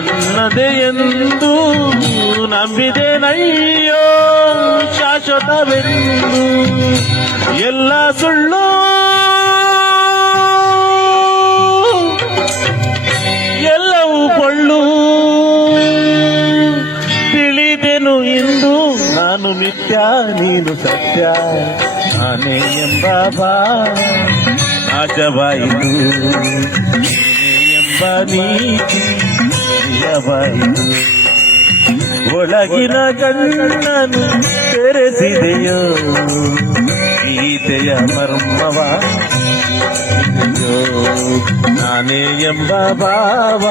ನನ್ನದೇ ಎಂದು ನಂಬಿದೆನಯ್ಯೋ ಶಾಶ್ವತವೆಂದು. ಎಲ್ಲ ಸುಳ್ಳು ಎಲ್ಲವೂ ಕೊಳ್ಳು. ತಿಳಿದೆನು ಇಂದು ನಾನು ನಿತ್ಯ, ನೀನು ಸತ್ಯ. ನಾನೇ ಎಂಬ ಬಾ ನಾಜವಾಯಿತು ನೀನೇ ಎಂಬ ನೀತಿ. ನಿಜವಾಯಿತು ಒಳಗಿನ ಕಣ್ಣನು ತೆರೆಸಿದೆಯೋ ಗೀತೆಯ ಮರ್ಮವ ಅಯ್ಯೋ, ನಾನೇ ಎಂಬ ಭಾವ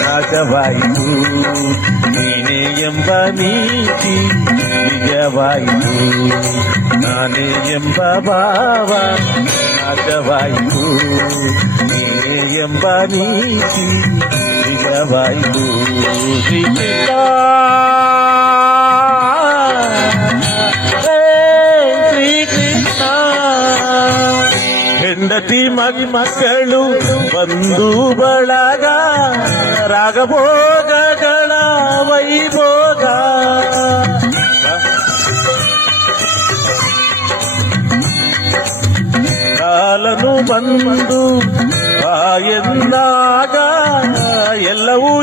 ನಾಶವಾಯಿತು ನೀನೇ ಎಂಬ ನೀತಿ ನಿಜವಾಯಿತು ನಾನೇ ಎಂಬ ಭಾವ ನಾಶವಾಯಿತು ನೀನೇ ಎಂಬ ನೀತಿ ನಿಜವಾಯಿತು ಶ್ರೀಕೃಷ್ಣ ಹೇ ಶ್ರೀಕೃಷ್ಣ ಹೆಂಡತಿ ಮಗ ಮಕ್ಕಳು ಬಂಧು ಬಳಗ ರಾಗಭೋಗಗಳ ವೈಭೋಗ ಕಾಲನು ಬಂದು ಬಾ ಎಂದಾಗ ಎಲ್ಲವೂ